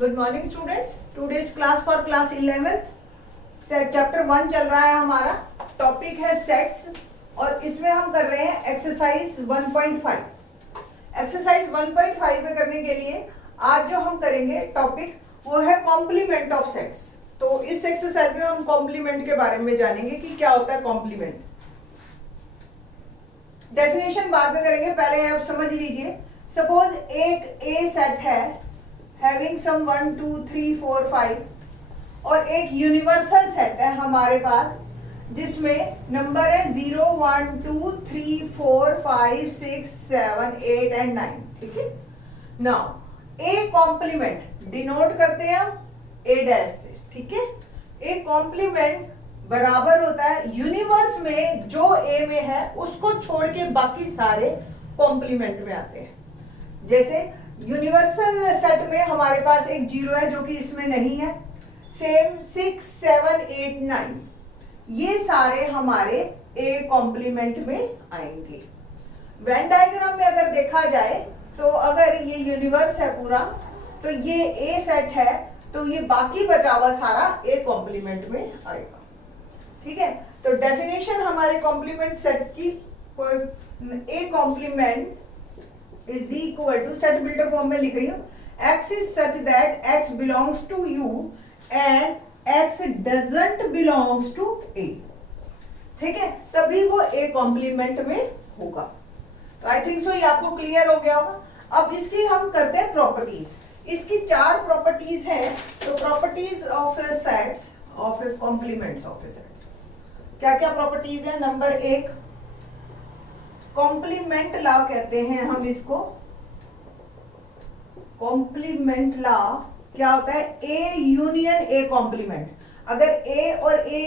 Good morning students. Today's class for class 11th chapter 1 चल रहा है हमारा। टॉपिक है सेट्स और इसमें हम कर रहे हैं एक्सरसाइज 1.5। एक्सरसाइज 1.5 में करने के लिए आज जो हम करेंगे टॉपिक वो है कॉम्प्लीमेंट ऑफ सेट्स। तो इस एक्सरसाइज में हम कॉम्प्लीमेंट के बारे में जानेंगे कि क्या होता है कॉम्प्लीमेंट। डेफिनेशन बाद में करेंगे, पहले आप समझ लीजिए। सपोज एक ए सेट है हैविंग सम 1 2 3 4 5 और एक यूनिवर्सल सेट है हमारे पास जिसमें नंबर है 0 1 2 3 4 5 6 7 8 एंड 9। ठीक है, नाउ ए कॉम्प्लीमेंट डिनोट करते हैं हम ए डैश से। ठीक है, ए कॉम्प्लीमेंट बराबर होता है यूनिवर्स में जो ए में है उसको छोड़ के बाकी सारे कॉम्प्लीमेंट में आते हैं। जैसे यूनिवर्सल सेट में हमारे पास एक 0 है जो कि इसमें नहीं है। सेम 6 7 8 9 ये सारे हमारे ए कॉम्प्लीमेंट में आएंगे। वेन डायग्राम में अगर देखा जाए तो अगर ये यूनिवर्स है पूरा तो ये ए सेट है तो ये बाकी बचा हुआ सारा ए कॉम्प्लीमेंट में आएगा। ठीक है, तो डेफिनेशन हमारे कॉम्प्लीमेंट सेट की, A complement is equal to, set builder form में लिख रही हूँ, x is such that x belongs to u and x doesn't belongs to a। ठीक है, तभी वो a कॉम्प्लीमेंट में होगा। तो आई थिंक सो ये आपको क्लियर हो गया होगा। अब इसकी हम करते हैं प्रॉपर्टीज। इसकी 4 प्रॉपर्टीज हैं। तो properties of A sets of A complements of A sets क्या क्या प्रॉपर्टीज है। नंबर 1 कॉम्प्लीमेंट लॉ कहते हैं हम इसको। कॉम्प्लीमेंट लॉ क्या होता है, ए यूनियन ए कॉम्प्लीमेंट। अगर ए और ए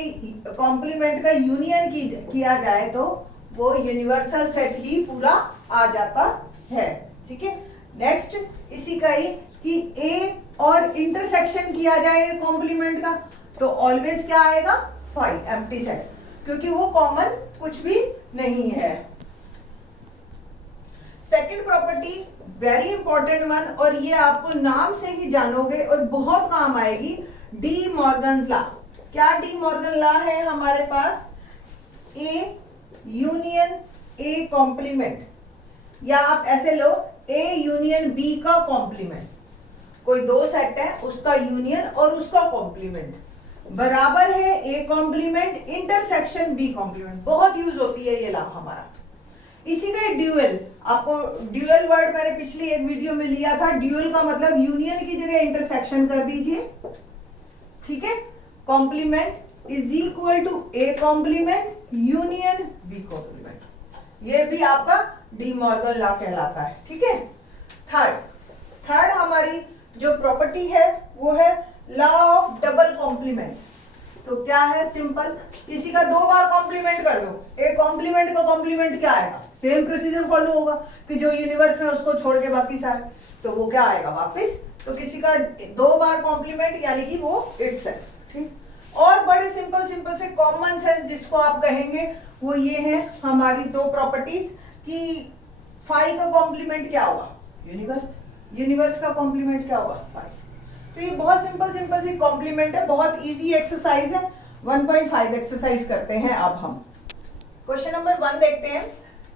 कॉम्प्लीमेंट का यूनियन किया जाए तो वो यूनिवर्सल सेट ही पूरा आ जाता है। ठीक है, नेक्स्ट इसी का ही कि ए और इंटरसेक्शन किया जाए कॉम्प्लीमेंट का तो ऑलवेज क्या आएगा, 5 एम्प्टी सेट, क्योंकि वो कॉमन कुछ भी नहीं है। Second property very important one, और ये आपको नाम से ही जानोगे और बहुत काम आएगी, डी मॉर्गन्स लॉ। क्या डी मॉर्गन लॉ है हमारे पास, ए यूनियन ए कॉम्प्लीमेंट, या आप ऐसे लो ए यूनियन बी का कॉम्प्लीमेंट। कोई 2 सेट है उसका यूनियन और उसका कॉम्प्लीमेंट बराबर है A complement intersection B complement. बहुत यूज होती है ये लॉ हमारा। इसी का ड्यूअल, आपको ड्यूअल वर्ड मैंने पिछली एक वीडियो में लिया था। ड्यूअल का मतलब यूनियन की जगह इंटरसेक्शन कर दीजिए। ठीक है, complement is equal to A complement union B complement. ये भी आपका डी मॉर्गन लॉ कहलाता है। ठीक है, थर्ड हमारी जो प्रॉपर्टी है वो है लॉ ऑफ डबल कॉम्प्लीमेंट्स। तो क्या है, सिंपल, किसी का 2 बार कॉम्प्लीमेंट कर दो, एक कॉम्प्लीमेंट का कॉम्प्लीमेंट क्या आएगा, सेम प्रोसीजर फॉलो होगा कि जो यूनिवर्स में उसको छोड़ के बाकी सारे, तो वो क्या आएगा वापस। तो किसी का 2 बार कॉम्प्लीमेंट यानी कि वो इटसेल्फ। ठीक, और बड़े सिंपल से कॉमन सेंस जिसको आप कहेंगे वो ये है हमारी 2 प्रॉपर्टीज कि 5 का कॉम्प्लीमेंट क्या होगा, यूनिवर्स का कॉम्प्लीमेंट क्या होगा, 5। तो ये बहुत सिंपल सी कॉम्प्लीमेंट है, बहुत इजी एक्सरसाइज है। 1.5 एक्सरसाइज करते हैं अब हम। क्वेश्चन नंबर 1 देखते हैं।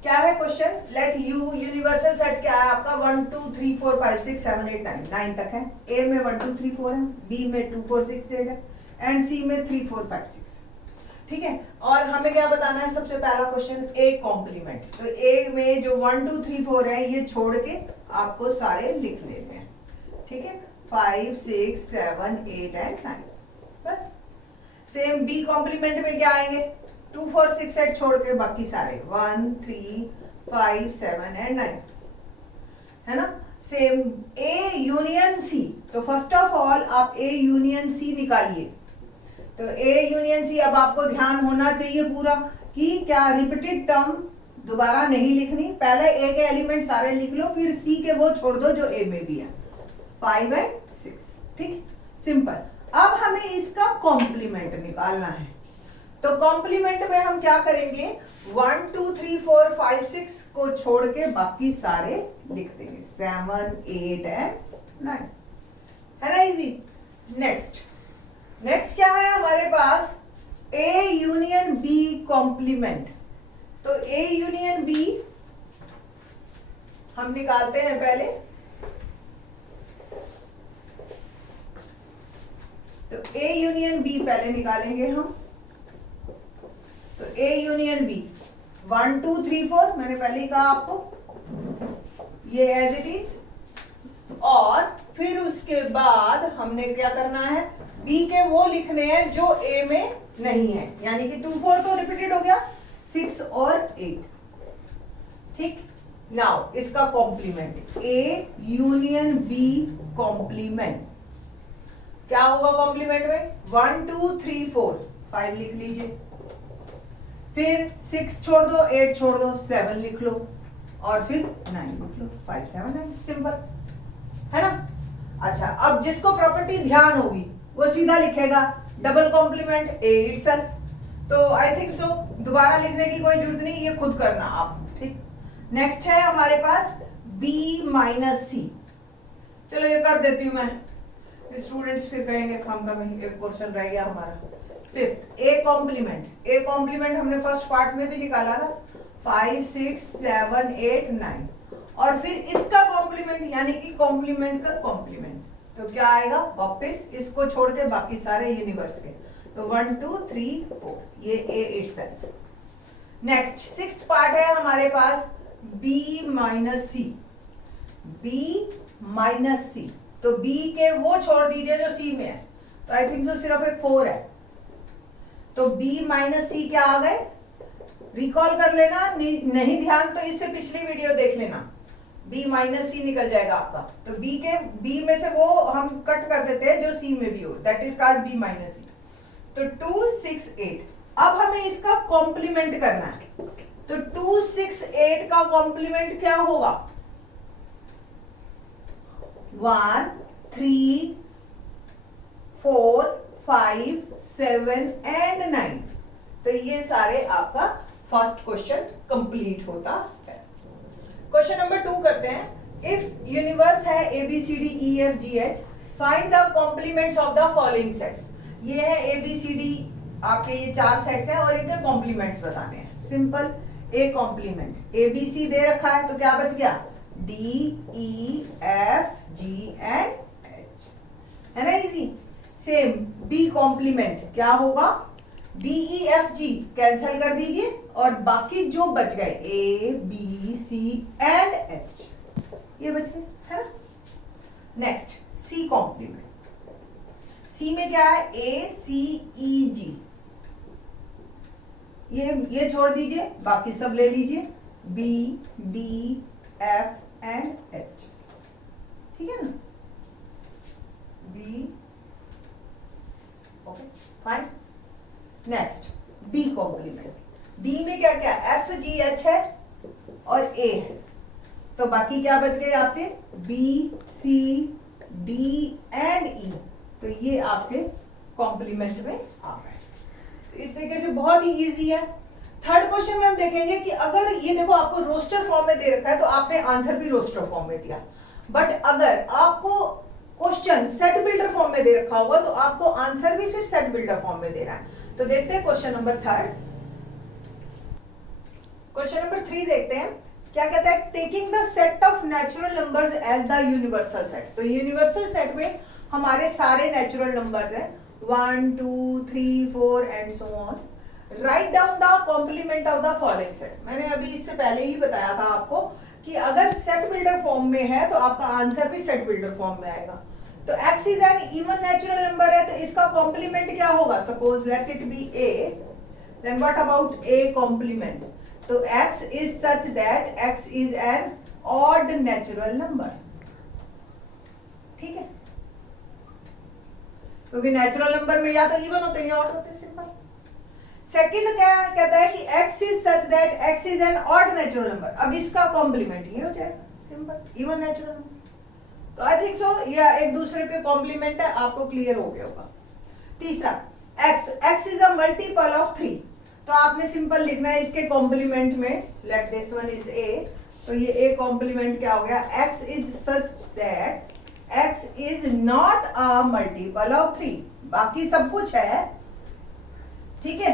क्या है question, let you universal set क्या है आपका, 1 2 3 4 5 6 7 8 9 तक है। ए में 1 2 3 4 है, बी में 2 4 6 8 है एंड सी में 3 4 5 6। ठीक है, और हमें क्या बताना है, सबसे पहला क्वेश्चन ए कॉम्प्लीमेंट। तो ए में जो 1 2 3 4 है ये छोड़ के आपको सारे लिख लेने हैं। ठीक है, 5 6 7 8 एंड 9 बस। सेम बी कॉम्प्लीमेंट में क्या आएंगे, 2 4 6 8 छोड़ के बाकी सारे 1 3 5 7 एंड 9 है ना। सेम ए यूनियन सी, तो फर्स्ट ऑफ ऑल आप ए यूनियन सी निकालिए। तो ए यूनियन सी, अब आपको ध्यान होना चाहिए पूरा कि क्या रिपीटेड टर्म दोबारा नहीं लिखनी, पहले ए के एलिमेंट सारे लिख लो, फिर सी के वो छोड़ दो जो ए में भी है, 5 एंड 6। ठीक, सिंपल। अब हमें इसका कॉम्प्लीमेंट निकालना है। तो कॉम्प्लीमेंट में हम क्या करेंगे, 1 2 3 4 5 6 को छोड़ के बाकी सारे लिख देंगे, 7 8 एंड 9। है ना नेक्स्ट क्या है हमारे पास, A यूनियन B कॉम्प्लीमेंट। तो A यूनियन B हम निकालते हैं पहले। तो A यूनियन B पहले निकालेंगे हम। तो A यूनियन B 1 2 3 4 मैंने पहले ही कहा आपको, ये एज इट इज। और फिर उसके बाद हमने क्या करना है, B के वो लिखने हैं जो A में नहीं है, यानी कि 2 4 तो रिपीटेड हो गया, 6 और 8। ठीक, नाउ इसका complement A union B complement क्या होगा कॉम्प्लीमेंट में, 1 2 3 4 5 लिख लीजिए, फिर 6 छोड़ दो, 8 छोड़ दो, 7 लिख लो, और फिर 9 लिख लो, 5 7 9, सिंपल है ना। अच्छा, अब जिसको प्रॉपर्टी ध्यान होगी वो सीधा लिखेगा डबल कॉम्प्लीमेंट A इटसेल्फ। तो आई थिंक सो दोबारा लिखने की कोई जरूरत नहीं, ये खुद करना आप। ठीक, नेक्स्ट है हमारे पास B माइनस C। चलो ये कर देती हूं मैं, स्टूडेंट्स फिर कहेंगे हम का एक क्वेश्चन रह गया हमारा। फिफ्थ A कॉम्प्लीमेंट हमने फर्स्ट पार्ट में भी निकाला था, 5 6 7 8 9, और फिर इसका कॉम्प्लीमेंट यानी कि कॉम्प्लीमेंट का कॉम्प्लीमेंट, तो क्या आएगा वापस इसको छोड़ के बाकी सारे यूनिवर्स के, तो 1 2 3 4 ये A itself. Next sixth part है हमारे पास B माइनस C। तो B के वो छोड़ दीजिए जो C में है, तो आई थिंक सो सिर्फ एक 4 है, तो B माइनस C क्या आ गए, रिकॉल कर लेना, नहीं ध्यान तो इससे पिछली वीडियो देख लेना, B माइनस C निकल जाएगा आपका। तो B में से वो हम कट कर देते हैं जो C में भी हो, that is called B minus C। तो 2 6 8, अब हमें इसका कॉम्प्लीमेंट करना है, तो 2 6 8 का कॉम्प्लीमेंट क्या होगा, 1 3 4 5 7 एंड 9। तो ये सारे आपका फर्स्ट क्वेश्चन कंप्लीट होता है। क्वेश्चन नंबर 2 करते हैं। इफ यूनिवर्स है ABCDEFGH, find the complements of the following sets. ये है ABCD, आपके ये 4 सेट्स हैं और इनके कॉम्प्लीमेंट्स बताने हैं। सिंपल, A कॉम्प्लीमेंट ABC दे रखा है, तो क्या बच गया, D E F G and H, है ना, इजी। सेम B कॉम्प्लीमेंट क्या होगा, D E F G cancel कर दीजिए और बाकी जो बच गए A B C and H, ये बच गए, है ना। नेक्स्ट C कॉम्प्लीमेंट, C में क्या है, A C E G, ये छोड़ दीजिए, बाकी सब ले लीजिए, B D F and H, ठीक है ना, B, okay fine. Next D complement, D में क्या क्या, F G H है और A है, तो बाकी क्या बच गए आपके, B C D and E, तो ये आपके कॉम्प्लीमेंट में आ गए। तो इस तरीके से बहुत ही इजी है। थर्ड क्वेश्चन में हम देखेंगे कि अगर ये देखो आपको रोस्टर फॉर्म में दे रखा है तो आपने आंसर भी रोस्टर फॉर्म में दिया, बट अगर आपको क्वेश्चन सेट बिल्डर फॉर्म में दे रखा होगा तो आपको आंसर भी फिर सेट बिल्डर फॉर्म में दे रहा है। तो देखते हैं क्वेश्चन नंबर 3। क्वेश्चन नंबर 3 देखते हैं, क्या कहता है, taking the set of natural numbers as the universal set. तो यूनिवर्सल सेट में हमारे सारे नेचुरल नंबर्स हैं, 1 2 3 4 and so on. Write down the complement of the following set. मैंने अभी इससे पहले ही बताया था आपको कि अगर सेट बिल्डर फॉर्म में है तो आपका आंसर भी सेट बिल्डर फॉर्म में आएगा। तो x is an even natural number है, तो इसका कॉम्प्लीमेंट क्या होगा, suppose let it be a, then what about a complement, तो x is such that x is an odd natural number, ठीक है, क्योंकि नेचुरल नंबर में या तो इवन होते हैं या ऑड होते हैं, सिंपल। सेकंड क्या कहता है कि x is such that x is an odd natural number, अब इसका कॉम्प्लीमेंट ये हो जाएगा, सिंपल, इवन नेचुरल नंबर। तो आई थिंक सो ये एक दूसरे के कॉम्प्लीमेंट है, आपको क्लियर हो गया होगा। तीसरा x is a multiple of 3, तो आपने सिंपल लिखना है इसके कॉम्प्लीमेंट में, let this one is a, तो ये a कॉम्प्लीमेंट क्या हो गया, x is such that x is not a multiple of 3, बाकी सब कुछ है, ठीक है,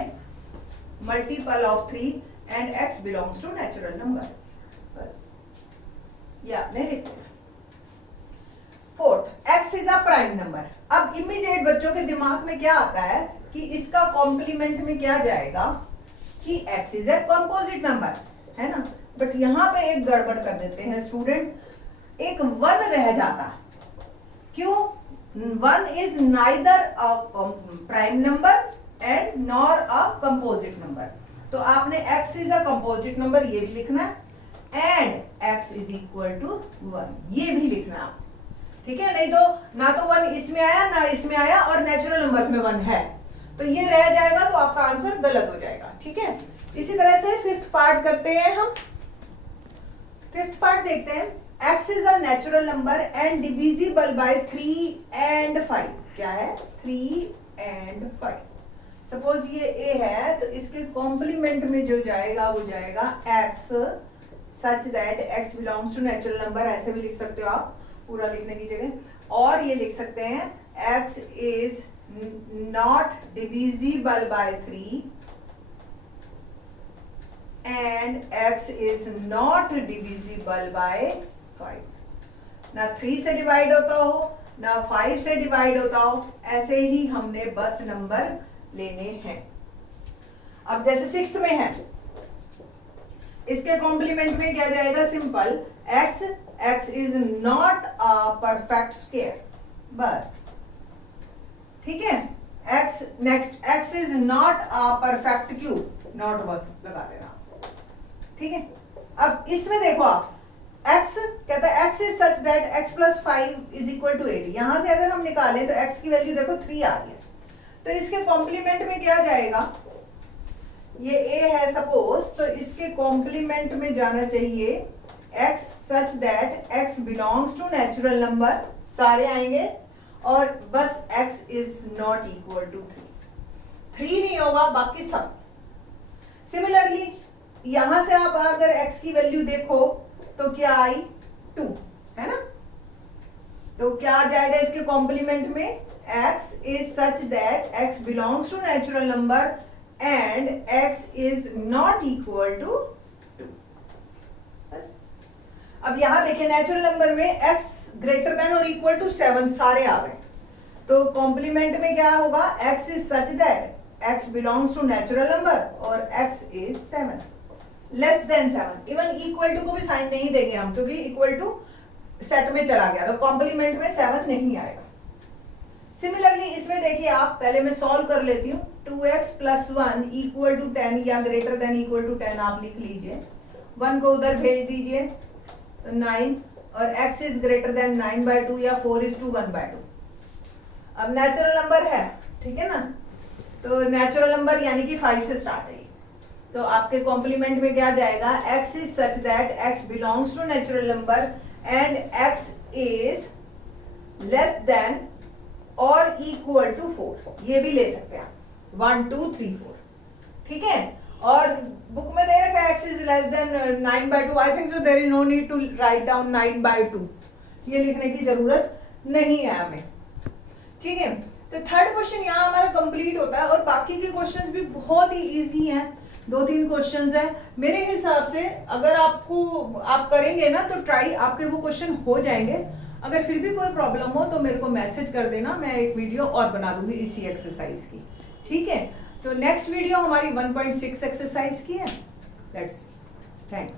multiple of 3 and x belongs to natural number, बस ये आपने लिख दिया। Fourth, x is a prime number. अब इमीडिएट बच्चों के दिमाग में क्या आता है कि इसका कॉम्प्लीमेंट में क्या जाएगा कि x is a composite number, है ना, बट यहां पे एक गड़बड़ कर देते हैं स्टूडेंट, एक 1 रह जाता है। क्यों? 1 is neither a prime number and nor a composite number, तो आपने x is a composite number ये भी लिखना है and x is equal to 1 ये भी लिखना है, ठीक है, नहीं तो ना तो 1 इसमें आया ना इसमें आया और नेचुरल नंबर्स में 1 है, तो ये रह जाएगा, तो आपका आंसर गलत हो जाएगा, ठीक है। इसी तरह से फिफ्थ पार्ट करते हैं हम। फिफ्थ पार्ट देखते हैं, x is a natural number and divisible by 3 and 5। क्या है? 3 एंड 5। सपोज ये a है तो इसके कॉम्प्लीमेंट में जो जाएगा वो जाएगा x such that x belongs to natural number, ऐसे भी लिख सकते हो आप पूरा लिखने की जगह, और ये लिख सकते हैं x is not divisible by 3 and x is not divisible by 5। ना 3 से डिवाइड होता हो ना 5 से डिवाइड होता हो, ऐसे ही हमने बस नंबर लेने हैं। अब जैसे 6th में है, इसके कॉम्प्लीमेंट में क्या जाएगा? Simple x is not a perfect square, बस, ठीक है। Next x is not a perfect cube, not बस लगा देना, ठीक है। अब इसमें देखो आप, x कहता है x is such that x plus 5 is equal to 8। यहां से अगर हम निकालें तो x की वैल्यू देखो 3 आ गई, तो इसके कॉम्प्लीमेंट में क्या जाएगा? ये a है सपोज, तो इसके कॉम्प्लीमेंट में जाना चाहिए x such that x belongs to natural number, सारे आएंगे, और बस x is not equal to 3 नहीं होगा, बाकी सब। सिमिलरली यहां से आप अगर x की वैल्यू देखो तो क्या आई? 2, है ना, तो क्या आ जाएगा इसके कॉम्प्लीमेंट में? x is such that x belongs to natural number and x is not equal to 2, बस। अब यहां देखिए नेचुरल नंबर में x ग्रेटर देन और इक्वल टू 7 सारे आ गए, तो कॉम्प्लीमेंट में क्या होगा? x is such that x belongs to natural number और x is 7 less than 7। Even equal to को भी साइन नहीं देंगे हम, क्योंकि इक्वल टू सेट में चला गया, तो कॉम्प्लीमेंट में 7 नहीं आएगा। सिमिलरली इसमें देखिए आप, पहले मैं सॉल्व कर लेती हूँ। 2x प्लस 1 इक्वल टू 10 या ग्रेटर देन इक्वल टू 10 आप लिख लीजिए, 1 को उधर भेज दीजिए, 9, और x इज ग्रेटर देन 9/2 या 4:1/2। अब नेचुरल नंबर है, ठीक है ना, तो नेचुरल नंबर यानी कि 5 से स्टार्ट है, तो आपके कॉम्प्लीमेंट में क्या जाएगा? x is such that x belongs to natural number and x is less than और इक्वल टू 4, ये भी ले सकते हैं 1 2 3 4, ठीक है। और बुक में दे रखा है x is less than 9/2, I think so there is no need to write down 9/2, ये लिखने की जरूरत नहीं है हमें, ठीक है। तो थर्ड क्वेश्चन यहाँ हमारा कंप्लीट होता है, और बाकी के क्वेश्चंस भी बहुत ही इजी हैं, 2-3 क्वेश्चंस हैं मेरे हिसाब से। अगर आप करेंगे ना तो ट्राई, आपके वो क्वेश्चन हो जाएंगे। अगर फिर भी कोई प्रॉब्लम हो तो मेरे को मैसेज कर देना, मैं एक वीडियो और बना दूंगी इसी एक्सरसाइज की, ठीक है। तो नेक्स्ट वीडियो हमारी 1.6 एक्सरसाइज की है। Let's see, thanks.